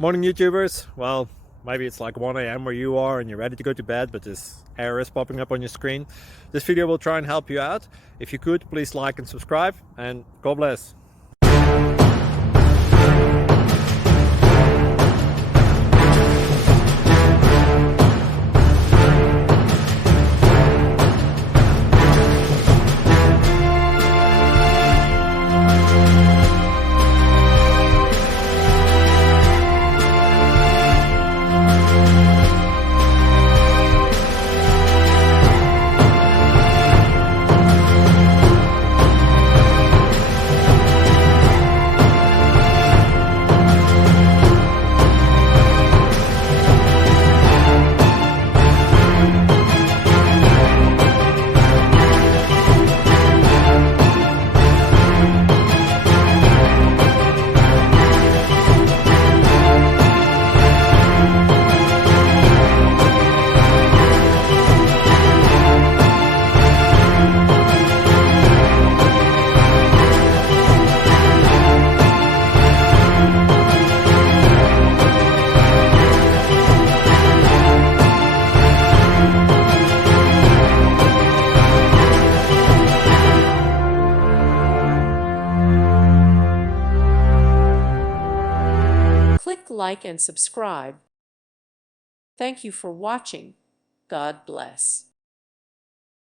Morning, YouTubers. Well, maybe it's like 1 a.m. where you are and you're ready to go to bed, but this error is popping up on your screen. This video will try and help you out. If you could, please like and subscribe, and God bless. Click like and subscribe. Thank you for watching. God bless.